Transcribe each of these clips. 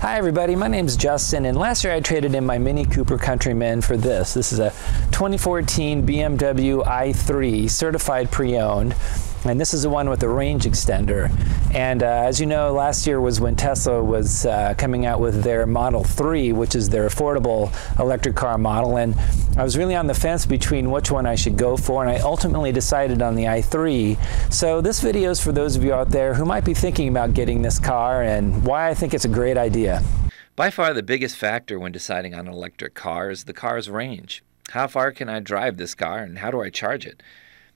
Hi everybody, my name's Justin, and last year I traded in my Mini Cooper Countryman for this. This is a 2014 BMW i3, certified pre-owned, and this is the one with the range extender. And as you know, last year was when Tesla was coming out with their Model 3, which is their affordable electric car model, and I was really on the fence between which one I should go for, and I ultimately decided on the i3. So this video is for those of you out there who might be thinking about getting this car and why I think it's a great idea. By far the biggest factor when deciding on an electric car is the car's range. How far can I drive this car and how do I charge it?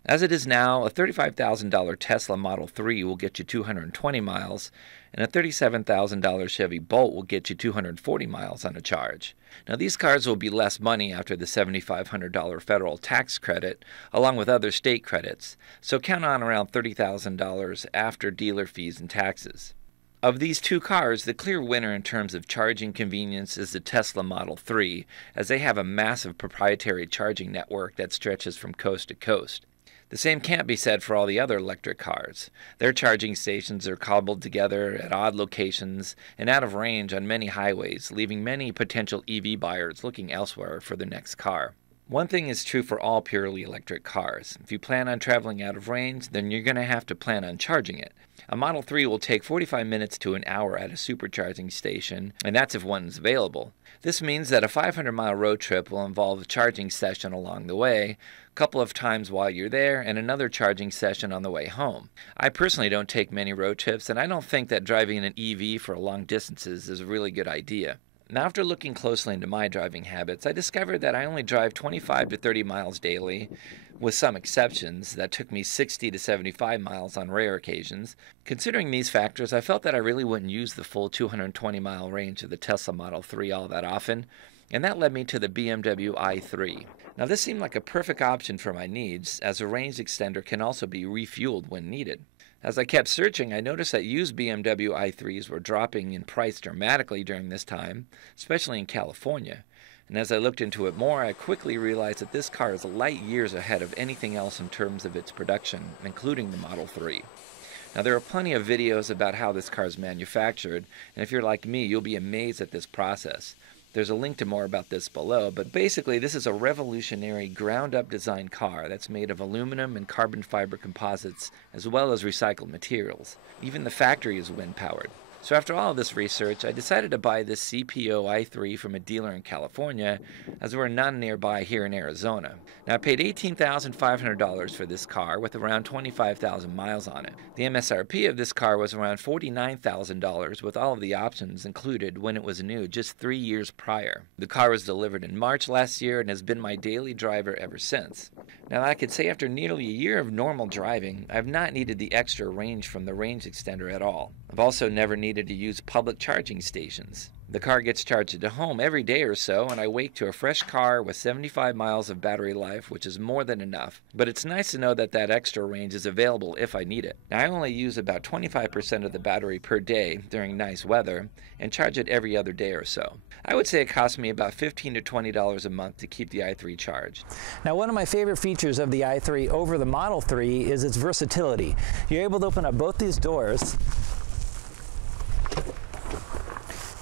As it is now, a $35,000 Tesla Model 3 will get you 220 miles, and a $37,000 Chevy Bolt will get you 240 miles on a charge. Now these cars will be less money after the $7,500 federal tax credit, along with other state credits, so count on around $30,000 after dealer fees and taxes. Of these two cars, the clear winner in terms of charging convenience is the Tesla Model 3, as they have a massive proprietary charging network that stretches from coast to coast. The same can't be said for all the other electric cars. Their charging stations are cobbled together at odd locations and out of range on many highways, leaving many potential EV buyers looking elsewhere for their next car. One thing is true for all purely electric cars. If you plan on traveling out of range, then you're going to have to plan on charging it. A Model 3 will take 45 minutes to an hour at a supercharging station, and that's if one is available. This means that a 500-mile road trip will involve a charging session along the way, a couple of times while you're there, and another charging session on the way home. I personally don't take many road trips, and I don't think that driving an EV for long distances is a really good idea. Now, after looking closely into my driving habits, I discovered that I only drive 25 to 30 miles daily, with some exceptions that took me 60 to 75 miles on rare occasions. Considering these factors, I felt that I really wouldn't use the full 220-mile range of the Tesla Model 3 all that often, and that led me to the BMW i3. Now, this seemed like a perfect option for my needs, as a range extender can also be refueled when needed. As I kept searching, I noticed that used BMW i3s were dropping in price dramatically during this time, especially in California. And as I looked into it more, I quickly realized that this car is light years ahead of anything else in terms of its production, including the Model 3. Now, there are plenty of videos about how this car is manufactured, and if you're like me, you'll be amazed at this process. There's a link to more about this below, but basically this is a revolutionary ground-up design car that's made of aluminum and carbon fiber composites as well as recycled materials. Even the factory is wind-powered. So after all of this research, I decided to buy this CPO i3 from a dealer in California, as there were none nearby here in Arizona. Now I paid $18,500 for this car with around 25,000 miles on it. The Msrp of this car was around $49,000 with all of the options included when it was new just 3 years prior. The car was delivered in March last year and has been my daily driver ever since. Now I could say after nearly a year of normal driving, I've not needed the extra range from the range extender at all. I've also never needed to use public charging stations. The car gets charged at home every day or so, and I wake to a fresh car with 75 miles of battery life, which is more than enough. But it's nice to know that that extra range is available if I need it. Now, I only use about 25% of the battery per day during nice weather, and charge it every other day or so. I would say it costs me about $15 to $20 a month to keep the i3 charged. Now, one of my favorite features of the i3 over the Model 3 is its versatility. You're able to open up both these doors,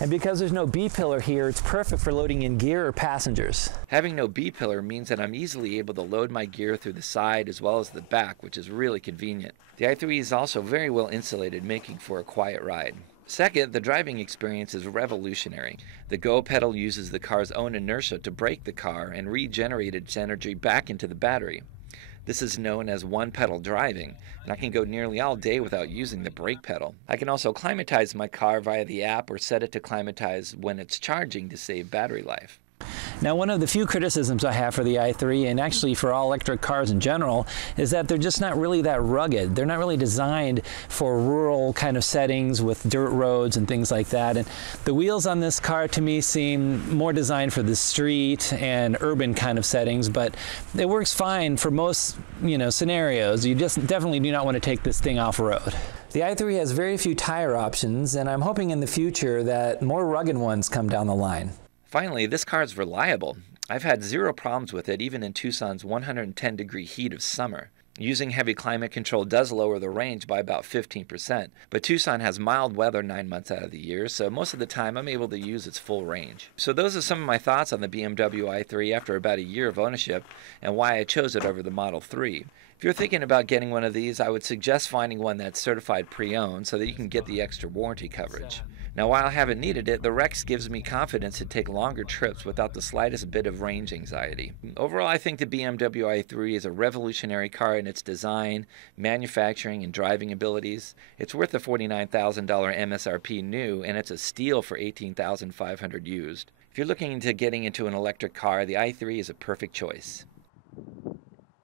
and because there's no B-pillar here, it's perfect for loading in gear or passengers. Having no B-pillar means that I'm easily able to load my gear through the side as well as the back, which is really convenient. The i3 is also very well insulated, making for a quiet ride. Second, the driving experience is revolutionary. The Go pedal uses the car's own inertia to brake the car and regenerate its energy back into the battery. This is known as one-pedal driving, and I can go nearly all day without using the brake pedal. I can also climatize my car via the app or set it to climatize when it's charging to save battery life. Now, one of the few criticisms I have for the i3, and actually for all electric cars in general, is that they're just not really that rugged. They're not really designed for rural kind of settings with dirt roads and things like that. And the wheels on this car to me seem more designed for the street and urban kind of settings, but it works fine for most, scenarios. You just definitely do not want to take this thing off-road. The i3 has very few tire options, and I'm hoping in the future that more rugged ones come down the line. Finally, this car is reliable. I've had zero problems with it even in Tucson's 110-degree heat of summer. Using heavy climate control does lower the range by about 15%, but Tucson has mild weather 9 months out of the year, so most of the time I'm able to use its full range. So those are some of my thoughts on the BMW i3 after about a year of ownership and why I chose it over the Model 3. If you're thinking about getting one of these, I would suggest finding one that's certified pre-owned so that you can get the extra warranty coverage. Now, while I haven't needed it, the Rex gives me confidence to take longer trips without the slightest bit of range anxiety. Overall, I think the BMW i3 is a revolutionary car in its design, manufacturing, and driving abilities. It's worth the $49,000 MSRP new, and it's a steal for $18,500 used. If you're looking into getting into an electric car, the i3 is a perfect choice.